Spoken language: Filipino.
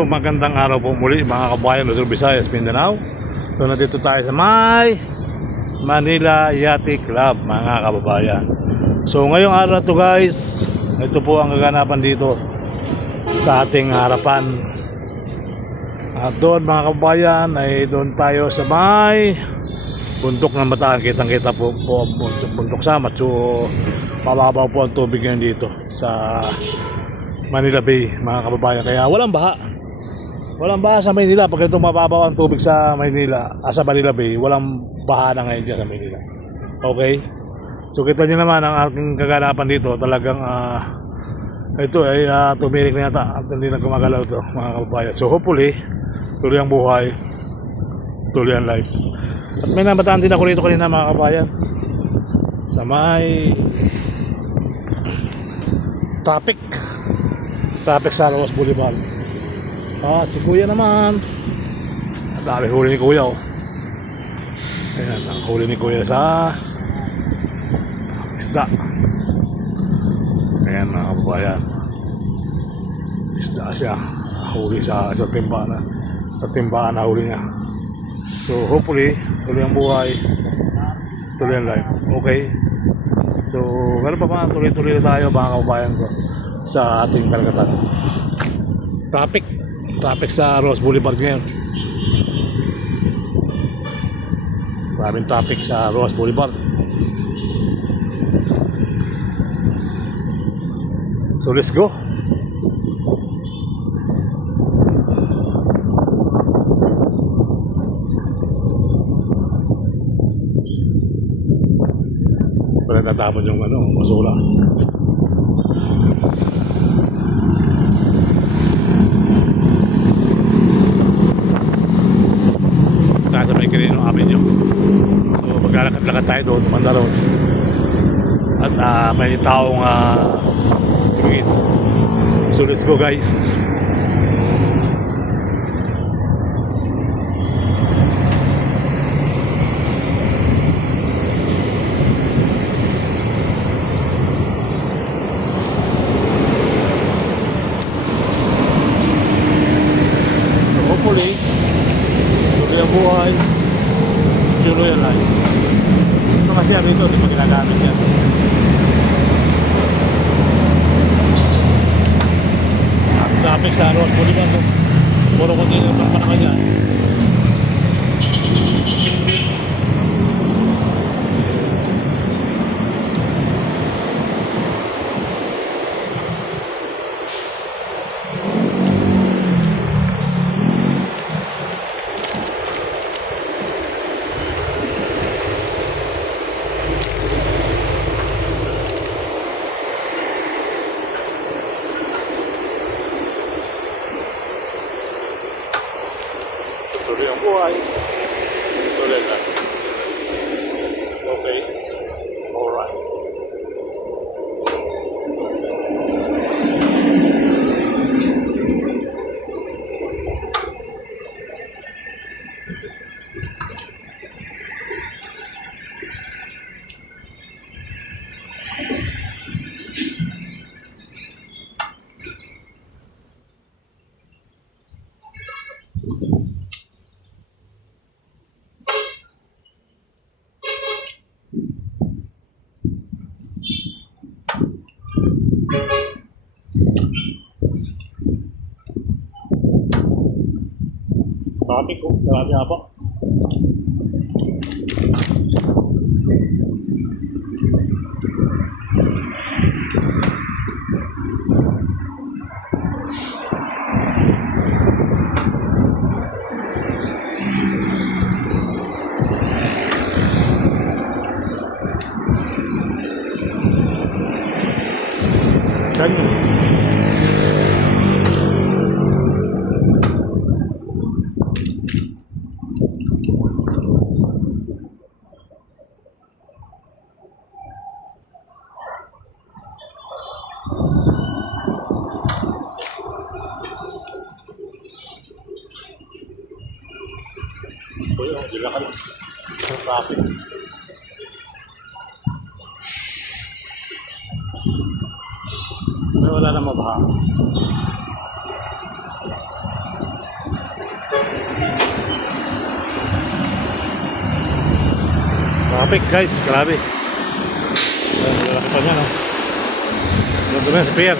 So, magandang araw po muli mga kabayan Luzon, Visayas, Mindanao. So nandito tayo sa may Manila Yachting Club mga kababayan. So ngayong araw to guys, ito po ang kaganapan dito sa ating harapan. At doon mga kababayan ay doon tayo sa may bundok ng Bataan. Kitang kita po bundok Samat. So pababaw po ang tubig ngayon dito sa Manila Bay mga kababayan. Kaya walang baha sa Manila. Pag ito mababaw ang tubig sa Manila, sa Manila Bay, walang baha na ngayon dyan sa Manila. Okay? So kita nyo naman ang aking kaganapan dito. Talagang ito ay tumirik na yata at hindi na gumagalaw ito mga kababayan. So hopefully tuloy ang buhay, tuloy ang life. At may nabataan din ako rito kanina mga kababayan sa may traffic sa Rojas Boulevard. At si kuya naman, ang dami huli ni kuya oh. Ayan, ang huli ni kuya sa isda. Ayan mga kababayan, isda siya, huli sa timbahan. Sa timbahan na huli niya. So hopefully tuloy ang buhay, tuloy ang life. Okay. So meron pa ba, tuloy-tuloy na tayo mga kababayan ko sa ating karagatan. Traffic sa Rojas Boulevard ngayon. Maraming traffic sa Rojas Boulevard. So let's go. Pwede tatapon yung basura. Sa may Quirino Avenue. So maglalakad-lakad tayo doon, tumanda roon. At may taong tumingin. So let's go guys. So hopefully tuloy ang buhay, tuloy ang life. Ito kasi dito, hindi mo ginagamit yan. Ang traffic sa Rojas Boulevard, puro ko din yung pagpanakan yan. Tuloy ang buhay, tuloy lang. Okay, alright. Traffic ko, grabe nga po. Ganyan. Kuya, sila ka lang. Traffic. Wala na mabaha. Traffic guys, grabe. Malaki pa niya, no? Nandun na sa pier.